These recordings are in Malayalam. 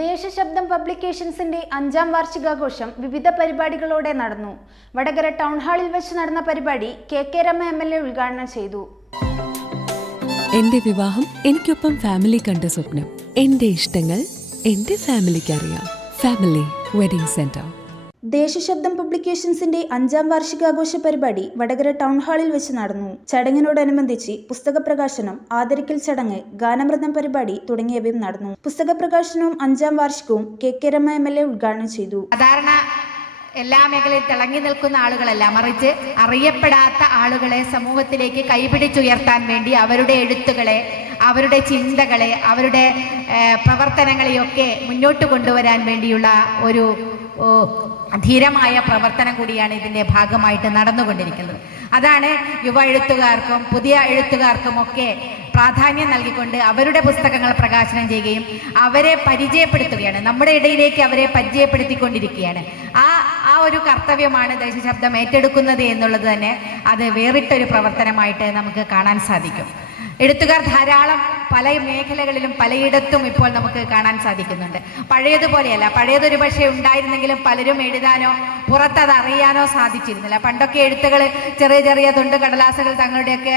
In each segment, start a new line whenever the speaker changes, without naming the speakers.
ദേശശബ്ദം പബ്ലിക്കേഷൻസിന്റെ അഞ്ചാം വാർഷികാഘോഷം വിവിധ പരിപാടികളോടെ നടന്നു. വടകര ടൗൺ ഹാളിൽ വെച്ച് നടന്ന പരിപാടി K K Rama M L A ഉദ്ഘാടനം ചെയ്തു.
എന്റെ വിവാഹം എനിക്കൊപ്പം ഫാമിലി കണ്ട സ്വപ്നം. എന്റെ ഇഷ്ടങ്ങൾ എന്റെ ഫാമിലിക്ക് അറിയാം. ഫാമിലി വെഡിംഗ് സെന്റർ
ദേശശബ്ദം പബ്ലിക്കേഷൻസിന്റെ അഞ്ചാം വാർഷികാഘോഷ പരിപാടി വടകര ടൗൺ ഹാളിൽ വെച്ച് നടന്നു. ചടങ്ങിനോടനുബന്ധിച്ച് പുസ്തക പ്രകാശനം ആദരിക്കൽ ചടങ്ങ് ഗാനമൃതം പരിപാടി തുടങ്ങിയവയും നടന്നു. പുസ്തക പ്രകാശനവും അഞ്ചാം വാർഷികവും K K Rama M L A ഉദ്ഘാടനം ചെയ്തു.
സാധാരണ എല്ലാ മേഖലയിൽ തിളങ്ങി നിൽക്കുന്ന ആളുകളല്ല മറിച്ച് അറിയപ്പെടാത്ത ആളുകളെ സമൂഹത്തിലേക്ക് കൈപിടിച്ചുയർത്താൻ വേണ്ടി അവരുടെ എഴുത്തുകളെ അവരുടെ ചിന്തകളെ അവരുടെ പ്രവർത്തനങ്ങളെയൊക്കെ മുന്നോട്ട് കൊണ്ടുവരാൻ വേണ്ടിയുള്ള ഒരു ധീരമായ പ്രവർത്തനം കൂടിയാണ് ഇതിന്റെ ഭാഗമായിട്ട് നടന്നുകൊണ്ടിരിക്കുന്നത്. അതാണ് യുവ എഴുത്തുകാർക്കും പുതിയ എഴുത്തുകാർക്കും ഒക്കെ പ്രാധാന്യം നൽകിക്കൊണ്ട് അവരുടെ പുസ്തകങ്ങൾ പ്രകാശനം ചെയ്യുകയും അവരെ പരിചയപ്പെടുത്തുകയാണ്. നമ്മുടെ ഇടയിലേക്ക് അവരെ പരിചയപ്പെടുത്തിക്കൊണ്ടിരിക്കുകയാണ്. ആ ആ ഒരു കർത്തവ്യമാണ് ദേശശബ്ദം ഏറ്റെടുക്കുന്നത് എന്നുള്ളത് തന്നെ അത് വേറിട്ടൊരു പ്രവർത്തനമായിട്ട് നമുക്ക് കാണാൻ സാധിക്കും. എഴുത്തുകാർ ധാരാളം പല മേഖലകളിലും പലയിടത്തും ഇപ്പോൾ നമുക്ക് കാണാൻ സാധിക്കുന്നുണ്ട്. പഴയതുപോലെയല്ല പഴയതൊരു പക്ഷേ ഉണ്ടായിരുന്നെങ്കിലും പലരും എഴുതാനോ പുറത്തത് അറിയാനോ സാധിച്ചിരുന്നില്ല. പണ്ടൊക്കെ എഴുത്തുകൾ ചെറിയ ചെറിയ തുണ്ട് കടലാസുകൾ തങ്ങളുടെയൊക്കെ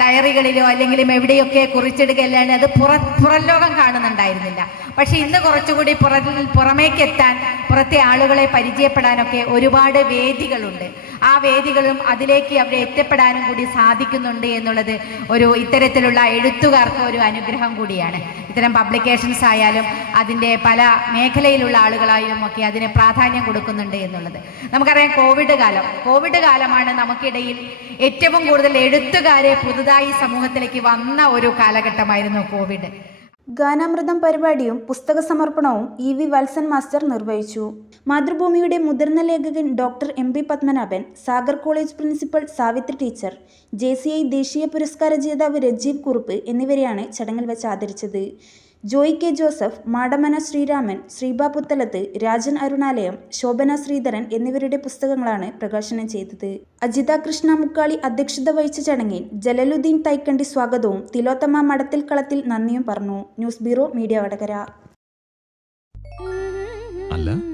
ഡയറികളിലോ അല്ലെങ്കിലും എവിടെയൊക്കെ കുറിച്ചെടുക്കുകയല്ലാണ്ട് അത് പുറ പുറം ലോകം കാണുന്നുണ്ടായിരുന്നില്ല. പക്ഷെ ഇന്ന് കുറച്ചുകൂടി പുറ പുറമേക്കെത്താൻ പുറത്തെ ആളുകളെ പരിചയപ്പെടാനൊക്കെ ഒരുപാട് വേദികളുണ്ട്. ആ വേദികളും അതിലേക്ക് അവരെ എത്തിപ്പെടാനും കൂടി സാധിക്കുന്നുണ്ട് എന്നുള്ളത് ഒരു ഇത്തരത്തിലുള്ള എഴുത്തുകാർക്ക് ഒരു അനുഗ്രഹം കൂടിയാണ്. ഇത്തരം പബ്ലിക്കേഷൻസ് ആയാലും അതിന്റെ പല മേഖലയിലുള്ള ആളുകളായാലും ഒക്കെ അതിന് പ്രാധാന്യം കൊടുക്കുന്നുണ്ട് എന്നുള്ളത്. നമുക്കറിയാം കോവിഡ് കാലം. കോവിഡ് കാലമാണ് നമുക്കിടയിൽ ഏറ്റവും കൂടുതൽ എഴുത്തുകാരെ പുതുതായി സമൂഹത്തിലേക്ക് വന്ന ഒരു കാലഘട്ടമായിരുന്നു കോവിഡ്.
ഗാനാമൃതം പരിപാടിയും പുസ്തക സമർപ്പണവും ഇ വി വത്സൻ മാസ്റ്റർ നിർവഹിച്ചു. മാതൃഭൂമിയുടെ മുതിർന്ന ലേഖകൻ doctor M P Padmanabhan Sagar college principal Savitri teacher J C I ദേശീയ പുരസ്കാര ജേതാവ് രജീവ് കുറുപ്പ് എന്നിവരെയാണ് ചടങ്ങിൽ വെച്ച് ആദരിച്ചത്. Joy K Joseph Madamana Sreeraman Sreeba Puthalath Rajan Arunalayam Shobhana Sreedharan എന്നിവരുടെ പുസ്തകങ്ങളാണ് പ്രകാശനം ചെയ്തത്. അജിത കൃഷ്ണ മുക്കാളി അധ്യക്ഷത വഹിച്ച ചടങ്ങിൽ ജലലുദ്ദീൻ തൈക്കണ്ടി സ്വാഗതവും തിലോത്തമ മടത്തിൽ കളത്തിൽ നന്ദിയും പറഞ്ഞു. News bureau media Vadakara.